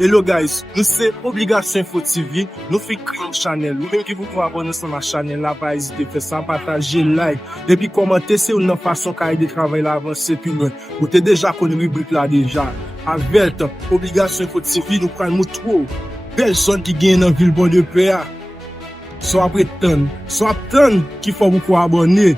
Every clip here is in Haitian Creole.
Hello guys, nous c'est Obligation Info TV, nous faisons une channel. Vous même qui vous pouvez abonner sur la chaîne là, pas hésiter à faire ça, partager, like, et puis commenter, c'est une façon qu'a de travail là avancer plus loin. Vous êtes déjà connu rubrique là déjà. Avec Obligation Info TV, nous prenons trop personnes qui gagnent dans la ville de PA. Soit prétendre, soit attendre qu'il faut vous abonner.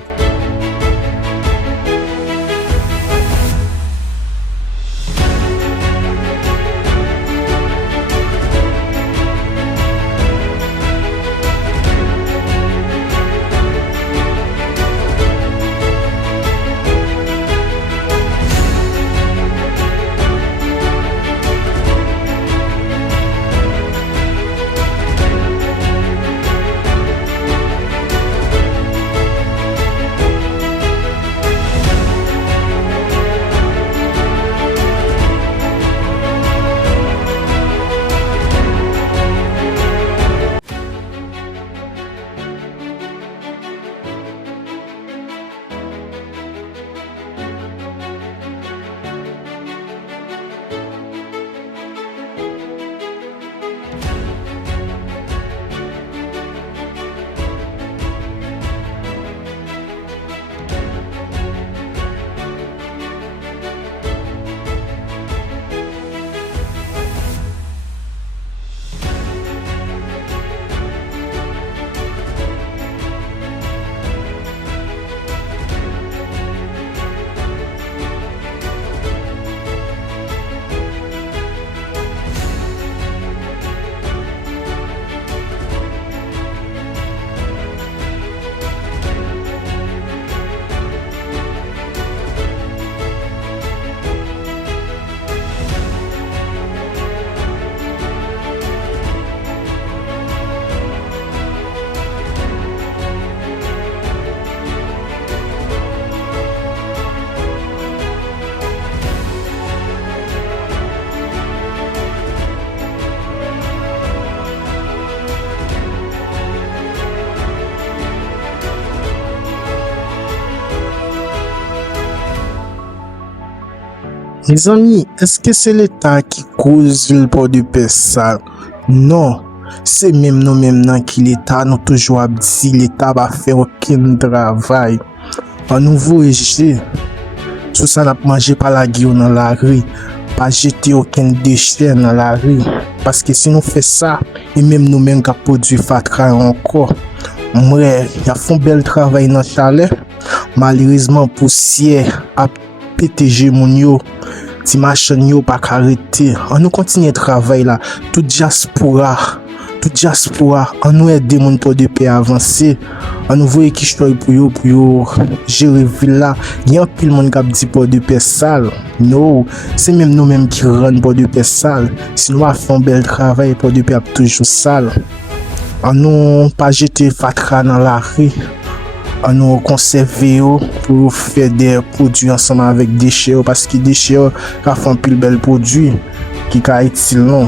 Les amis, est-ce que c'est l'État qui cause le port de paix ça? Non, c'est même nous qui l'État nous toujours dit l'État va faire aucun travail. En nouveau rejet, tout ça n'a mangé par la guillaume dans la rue, pas jeter aucun déchet dans la rue. Parce que si nous faisons ça, et même nous-mêmes qui produisons fatra encore, moi, il y a fait un bel travail dans le chalet. Malheureusement, poussière a PTG mon yo, ti machine yo pas arrêter. On nous continue travail là, tout diaspora, on nous aide mon pour de paix avancer. On nous voit qui choix pour yo gérer ville là. Il y a pile monde qui dit pour de paix sale. Non, c'est même nous mêmes qui rend pour de paix sale. Si nous fait un bel travail pour de paix toujours sale. On nous pas jeter fatra dans la rue. On nous conserver pour faire des produits ensemble avec déchets parce que déchets font plus bel produit qui est utile non.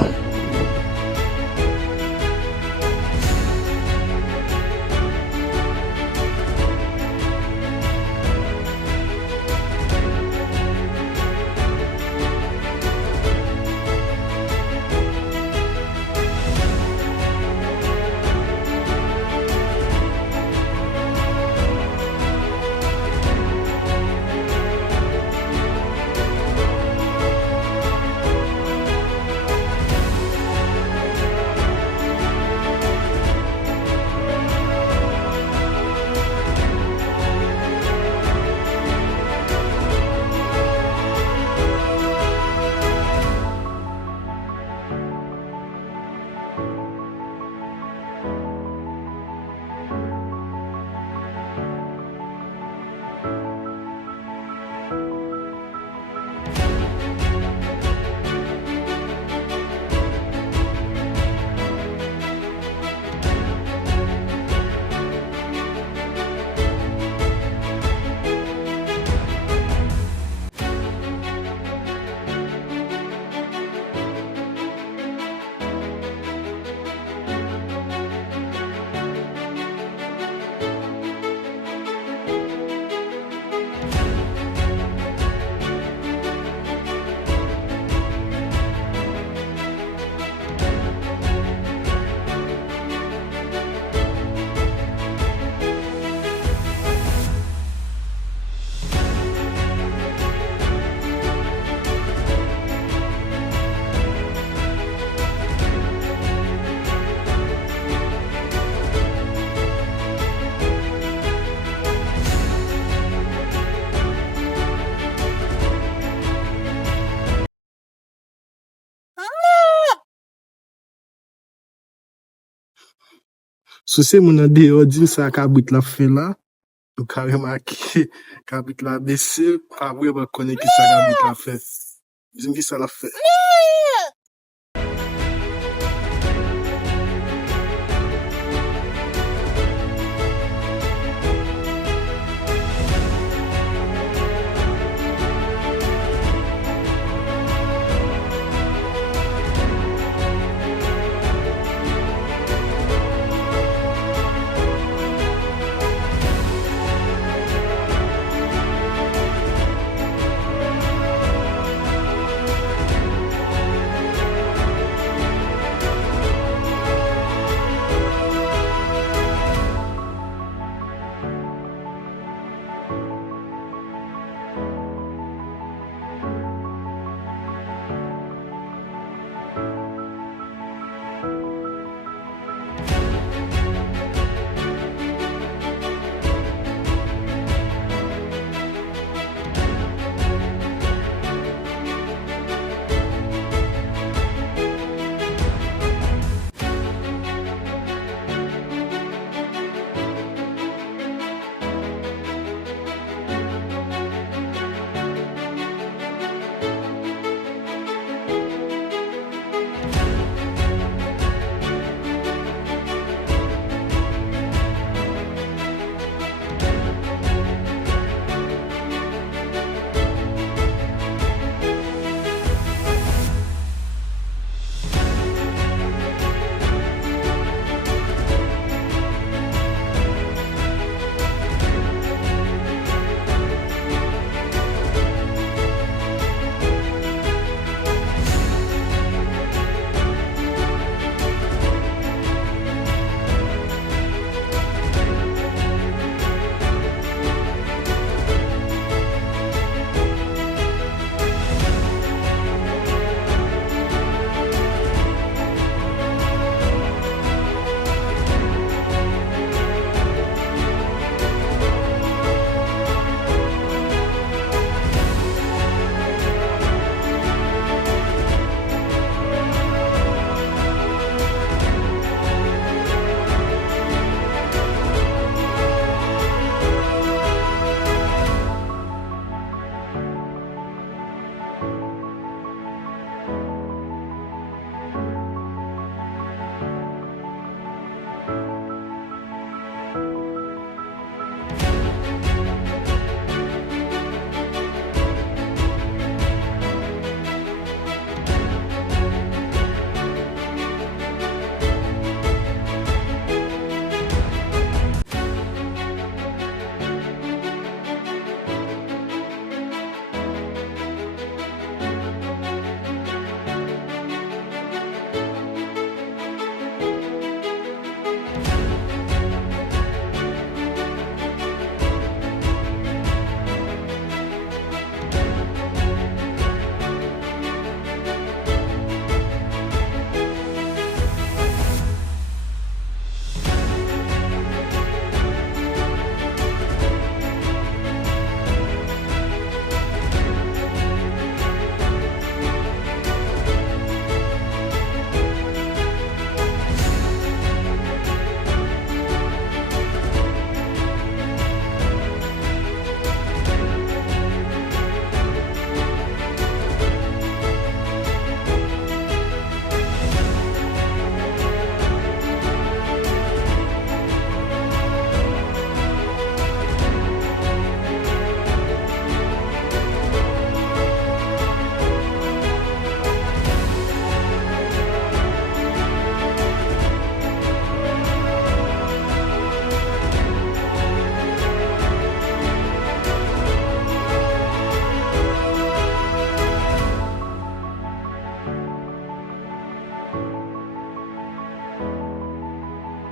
So se moun an deyo din sa kabrit la fe la, ou ka remake kabrit la bese, pa vwe ba konen ki sa kabrit la fe. Din ki sa la fe.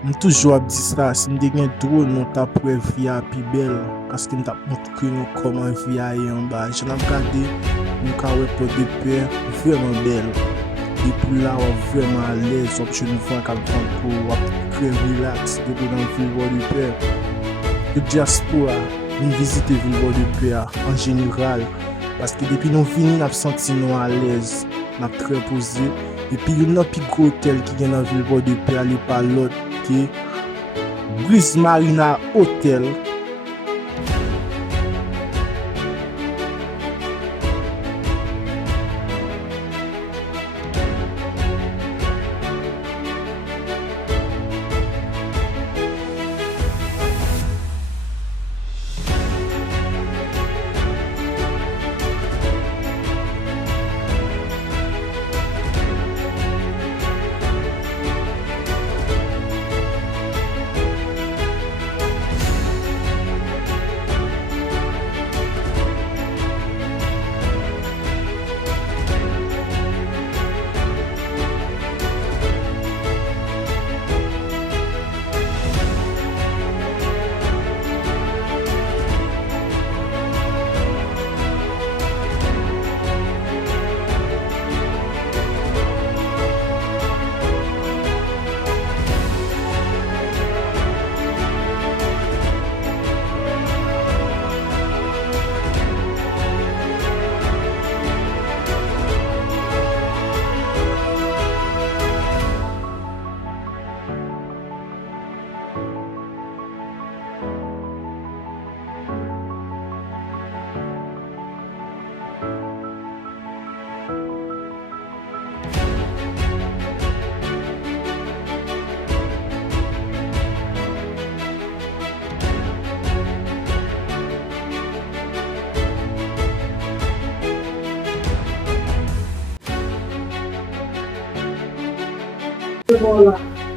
M toujou ap di sa, si m de gen drone nou ta pou vi a pi bel, paske m tap montre nou koman vi a e an ba. Jen ap gade, m ka we po de pe, vreman bel. E pou la wap vreman a lez, wap jen nou fwa kap tanko, wap kre relax, de go nan Vilvoorde du Père. Le diaspora, vin vizite Vilvoorde du Père, en general, paske depi nou vini nap senti nou a lez, nap tre pose, epi yon nan pi gros hotel ki gen nan Vilvoorde du Père, li pa lot, Brise Marina Hotel.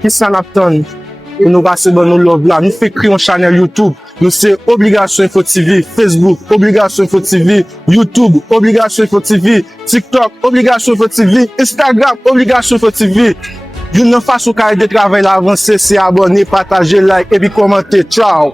Ki sa nap ton? Pou nou rase ban nou love la. Nou fe kri yon chanel YouTube. Nou se Obligasyon Info TV, Facebook, Obligasyon Info TV, YouTube, Obligasyon Info TV, TikTok, Obligasyon Info TV, Instagram, Obligasyon Info TV. Yon nan fason kare de travail la avanse, se abone, pataje, like, et puis komente. Ciao!